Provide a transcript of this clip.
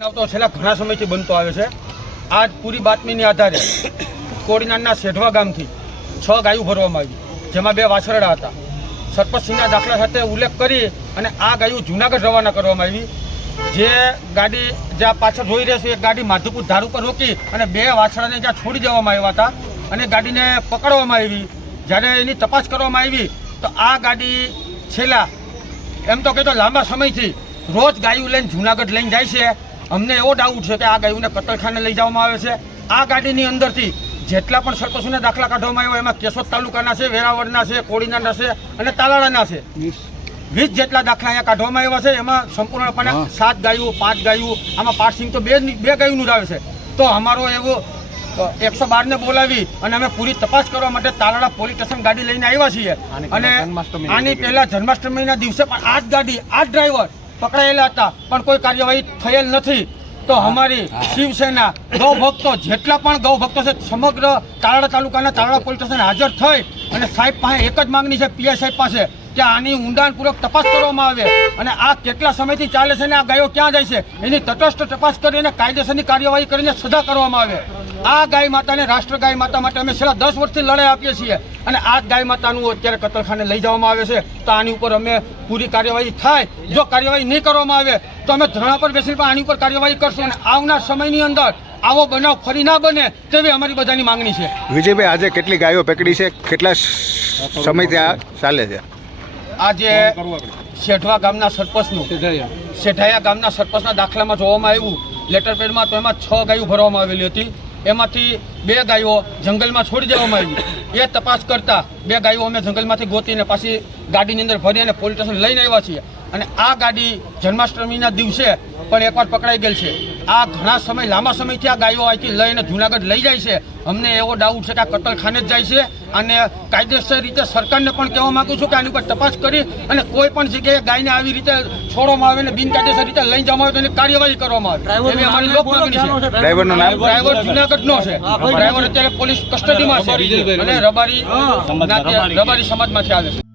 તો છેલ્લા ઘણા સમયથી બનતો આવે છે। આજ પૂરી બાતમીની આધારે કોડીનારના શેઢવા ગામથી 6 ગાયું ભરવામાં આવી, જેમાં 2 વાછરડા હતા। સરપંચના દાખલા સાથે ઉલ્લેખ કરી અને આ ગાયું જૂનાગઢ રવાના કરવામાં આવી। જે ગાડી જ્યાં પાછળ જોઈ રહ્યા છે એ ગાડી માધુપુર ધાર ઉપર રોકી અને 2 વાછરડાને જ્યાં છોડી દેવામાં આવ્યા હતા અને ગાડીને પકડવામાં આવી। જ્યારે એની તપાસ કરવામાં આવી તો આ ગાડી છેલ્લા એમ તો કહેતો લાંબા સમયથી રોજ ગાયું લઈને જૂનાગઢ લઈને જાય છે। અમને એવો ડાઉટ છે કે આ ગાયોને કતલખાને લઈ જવામાં આવે છે। આ ગાડીની અંદરથી જેટલા પણ સરપંચોના દાખલા કાઢવામાં આવ્યા એમાં કેશોદ તાલુકાના છે, વેરાવળના છે, કોડીનારના છે અને તાલાળાના છે। 20 જેટલા દાખલા અહીંયા કાઢવામાં આવ્યા છે। એમાં સંપૂર્ણપણે 7 ગાયો, 5 ગાયો, આમાં પાર્સિંગ તો બે ગાયોનું જ આવે છે। તો અમારો એવો 112 ને બોલાવી અને અમે પૂરી તપાસ કરવા માટે તાલાળા પોલીસ સ્ટેશન ગાડી લઈને આવ્યા છીએ। અને આની પહેલા જન્માષ્ટમીના દિવસે પણ આ જ ગાડી, આ જ ડ્રાઈવર પકડાયેલા હતા, પણ કોઈ કાર્યવાહી થયેલ નથી। તો અમારી શિવસેના ગૌ ભક્તો જેટલા પણ ગૌ ભક્તો છે સમગ્ર તાલાળા તાલુકાના તાલાળા પોલીસ સ્ટેશન હાજર થઈ અને સાહેબ પાસે એક જ માંગણી છે, પીઆઈ સાહેબ પાસે, કે આની ઊંડાણપૂર્વક તપાસ કરવામાં આવે અને આ કેટલા સમયથી ચાલે છે ને આ ગાયો ક્યાં જાય છે એની તટસ્થ તપાસ કરીને કાયદેસરની કાર્યવાહી કરીને સજા કરવામાં આવે। આ ગાય માતાને રાષ્ટ્ર ગાય માતા માટે અમે છેલ્લા 10 વર્ષથી લડાઈ આપીએ છીએ અને આ ગાય માતાનું અત્યારે કતલખાને લઈ જવામાં આવે છે। તો આની ઉપર અમે પૂરી કાર્યવાહી થાય। જો કાર્યવાહી નહીં કરવામાં આવે તો અમે ધરણા પર બેસીને પણ આની ઉપર કાર્યવાહી કરશું અને આવનાર સમયની અંદર આવો બનાવ ફરી ના બને તેવી અમારી બધાની માંગણી છે। વિજયભાઈ, આજે કેટલી ગાયો પકડી છે, કેટલા સમયથી આ ચાલે છે? આજે શેઢવા ગામના સરપંચનું, શેઢાયા ગામના સરપંચના દાખલામાં જોવામાં આવ્યું લેટર પેડમાં, તો એમાં 6 ગાયો ભરવામાં આવેલી હતી। એમાંથી 2 ગાયો જંગલમાં છોડી દેવામાં આવી। એ તપાસ કરતાં 2 ગાયો અમે જંગલમાંથી ગોતીને પાછી ગાડીની અંદર ભરી અને પોલીસ સ્ટેશન લઈને આવ્યા છીએ। અને આ ગાડી જન્માષ્ટમીના દિવસે પણ એકવાર પકડાઈ ગયેલ છે। આ ઘણા સમય, લાંબા સમયથી આ ગાયો અહીંથી લઈને જૂનાગઢ લઈ જાય છે। અમને એવો ડાઉટ છે કે આ કતલખાને જ જાય છે અને કાયદેસર રીતે સરકારને પણ કહેવા માગું છું કે આની ઉપર તપાસ કરી અને કોઈ પણ જગ્યાએ ગાયને આવી રીતે છોડવામાં આવે અને બિનકાયદેસર રીતે લઈ જવામાં આવે તો એની કાર્યવાહી કરવામાં આવે એવી અમારી લોક માંગણી છે। ડ્રાઈવરનું નામ? ડ્રાઈવર જૂનાગઢનો છે। ડ્રાઈવર અત્યારે પોલીસ કસ્ટડીમાં છે અને રબારી સમાજમાંથી આવે છે।